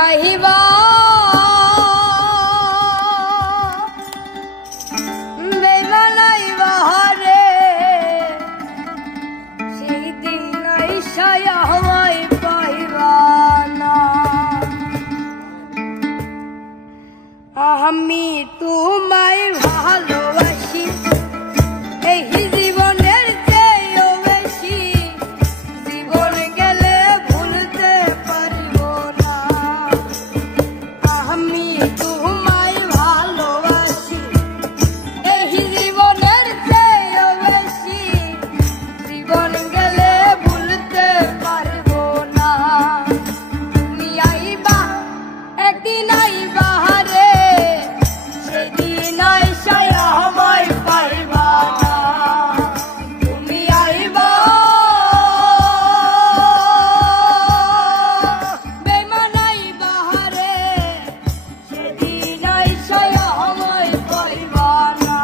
আহিবা বেইমান আইবা রে সেই দিন আইসায় আমায় পাইবা না আমি তোমায় ভালোবাসি এই জীবনের চেয়েও বেশি জীবন গেলে ভুলতে পারবো না আমি তোমায় ভালোবাসি এই জীবনের চেয়েও বেশি জীবন গেলে ভুলতে পারবো না তুমি আইবা একদিন আইবা রে সেদিন আইসায় আমায় পাইবা না তুমি আইবা বেইমান আইবা রে সেদিন আইসায় আমায় পাইবা না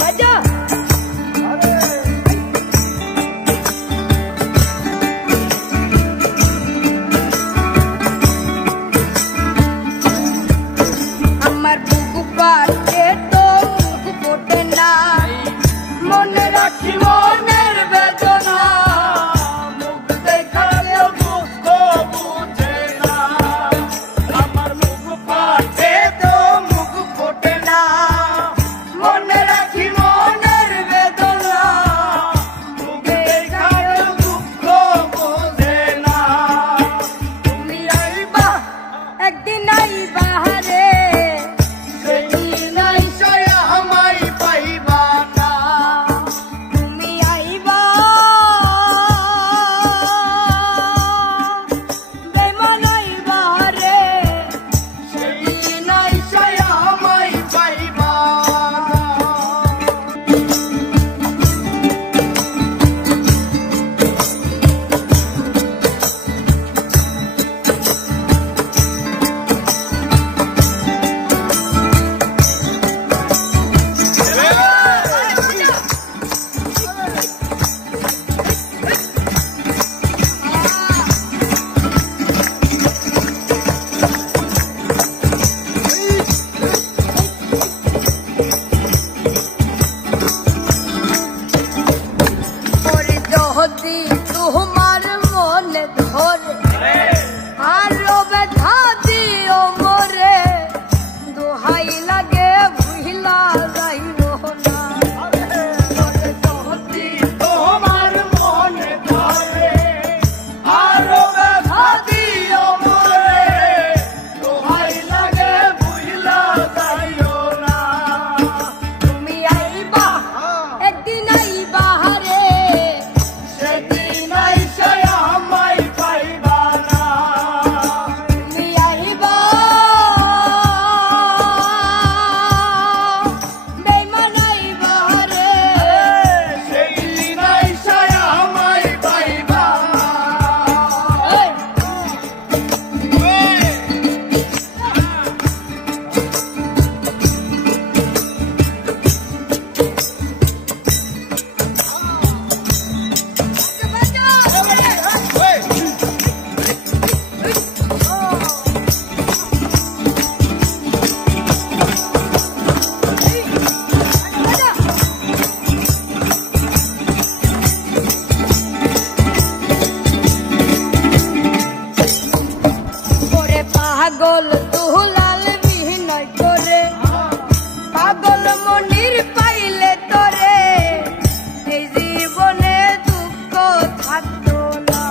বাজা আমার বুকু পাটে তো মুখ ফোটে না মনে রাখি মনের বেদনা মুখ দেখালে দুঃখ বুঝে না আমার মুখ পাটে তো মুখ ফোটে না মনে রাখি মনের বেদনা মুখ দেখালে দুঃখ বুঝে না তুমি আইবা একদিন আইবা রে সেদিন আইসায় আমায় পাইবা না তুমি আইবা বেইমান আইবা রে সেদিন আইসায় আমায় পাইবা না ওরে যদি তোমার মনে ধরে আরো ব্যথা দিও মোরে দোহাই লাগে ভুইলা যাইও না ওরে যদি তোমার মনে ধরে আরো ব্যথা দিও মোরে দোহাই লাগে ভুইলা যাইও না তুমি আইবা একদিন আইবা রে সেদিন আইসায় আমায় পাইবা না তুমি আইবা বেইমান আইবা রে সেদিন আইসায় আমায় পাইবা না ওরে পাগল তুলাল বিনয় করে পাগল মনির পাইলে তোরে এই জীবনে দুঃখ থাকতো না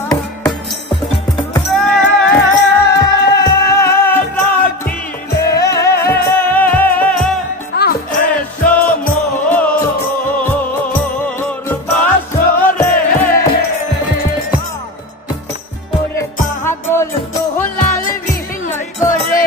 ওরে পাগল তুলাল বিনয় করে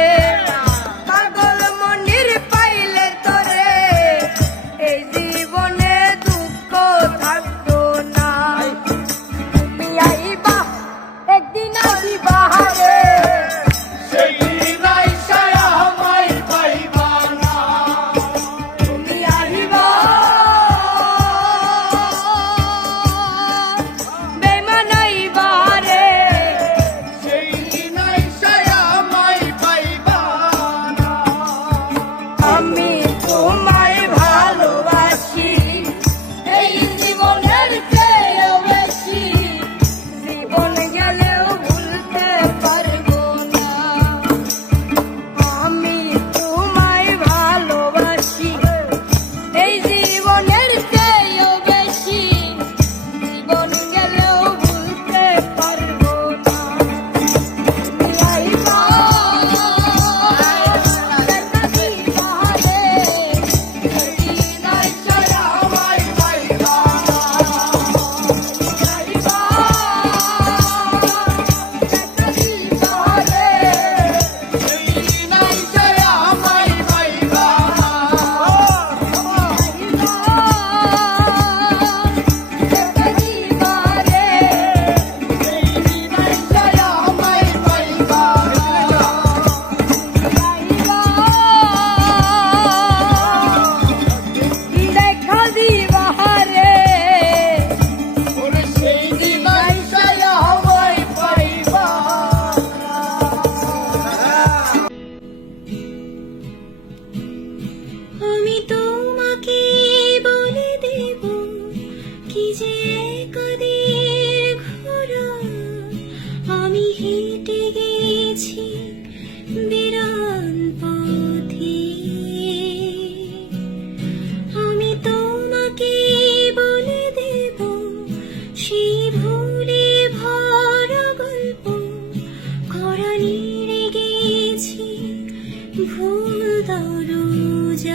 ভুল দরজায়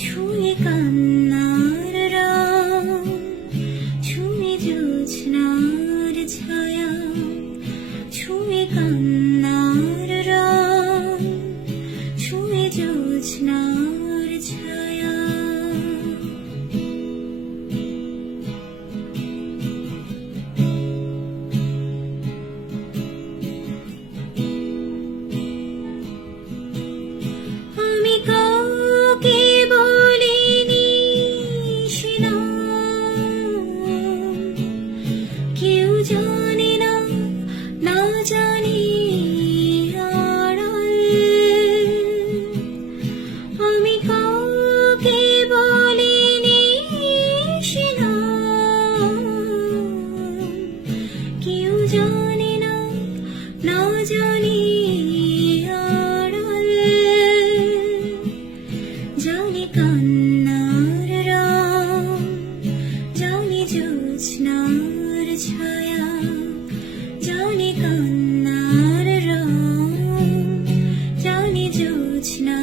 ছুঁয়ে কান্নার রং, ছুঁয়ে জ্যোৎস্নার ছায়া, ছুঁয়ে কান্নার রং, ছুঁয়ে জ্যোৎস্নার ছায়া। আমি কাউকে বলিনি সে নাম, কেউ জানে না, না জানি আড়াল। আমি কাউকে বলিনি সে নাম, কেউ জানে না, না জানি আড়াল। জানি কান্নার রং, জানি জ্যোৎস্নার ছায়া, জানি কান্নার রং, জানি জ্যোৎস্না